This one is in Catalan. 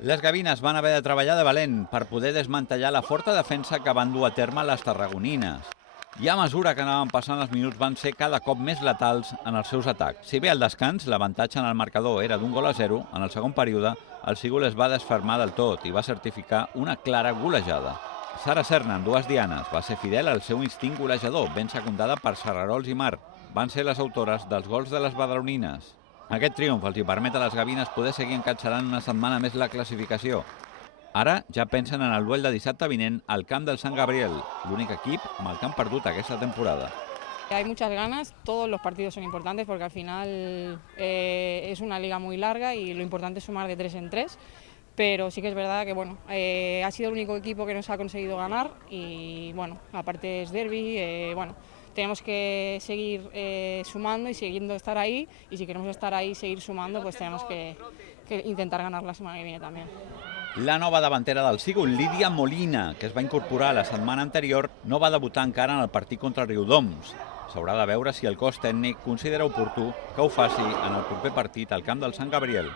Les gavines van haver de treballar de valent per poder desmantellar la forta defensa que van dur a terme les tarragonines. I a mesura que anaven passant els minuts van ser cada cop més letals en els seus atacs. Si bé al descans l'avantatge en el marcador era d'1-0, en el segon període el Sigul es va desfermar del tot i va certificar una clara golejada. Sara Serna, en dues dianes, va ser fidel al seu instint golejador, ben secundada per Serrarols i Mar. Van ser les autores dels gols de les badalonines. Aquest triomf els hi permet a les gavines poder seguir encatxalant una setmana més la classificació. Ara ja pensen en el duel de dissabte vinent al camp del Sant Gabriel, l'únic equip amb el camp perdut aquesta temporada. Hay muchas ganas, todos los partidos son importantes porque al final es una liga muy larga y lo importante es sumar de 3 en 3, pero sí que es verdad que bueno, ha sido el único equipo que nos ha conseguido ganar y bueno, aparte es derbi, bueno, tenemos que seguir sumando y siguiendo estar ahí, y si queremos estar ahí y seguir sumando, pues tenemos que intentar ganar la semana que viene también. La nova davantera del Sigul, Lídia Molina, que es va incorporar la setmana anterior, no va debutar encara en el partit contra Riudoms. S'haurà de veure si el cos tècnic considera oportú que ho faci en el proper partit al camp del Sant Gabriel.